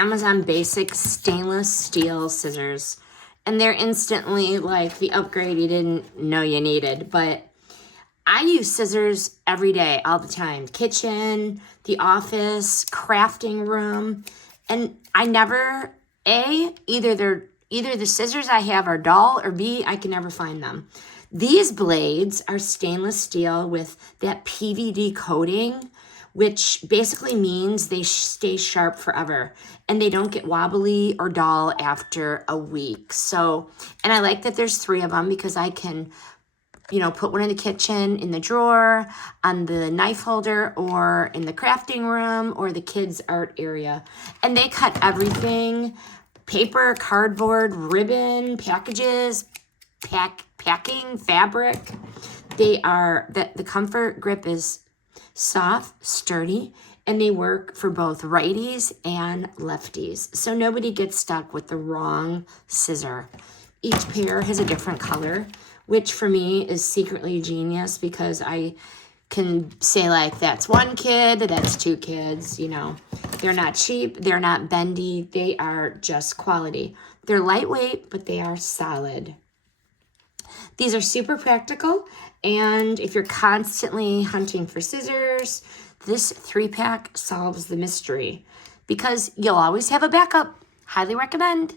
Amazon Basics stainless steel scissors. And they're instantly like the upgrade you didn't know you needed. But I use scissors every day, all the time. Kitchen, the office, crafting room. And I never, either the scissors I have are dull, or B, I can never find them. These blades are stainless steel with that PVD coating, which basically means they stay sharp forever and they don't get wobbly or dull after a week. So, and I like that there's 3 of them because I can, put one in the kitchen, in the drawer, on the knife holder, or in the crafting room, or the kids' art area. And they cut everything: paper, cardboard, ribbon, packages, packing, fabric. The comfort grip is soft, sturdy, and they work for both righties and lefties. So nobody gets stuck with the wrong scissor. Each pair has a different color, which for me is secretly genius because I can say like, that's 1 kid, that's 2 kids, They're not cheap, they're not bendy, they are just quality. They're lightweight, but they are solid. These are super practical, and if you're constantly hunting for scissors, this 3-pack solves the mystery because you'll always have a backup. Highly recommend.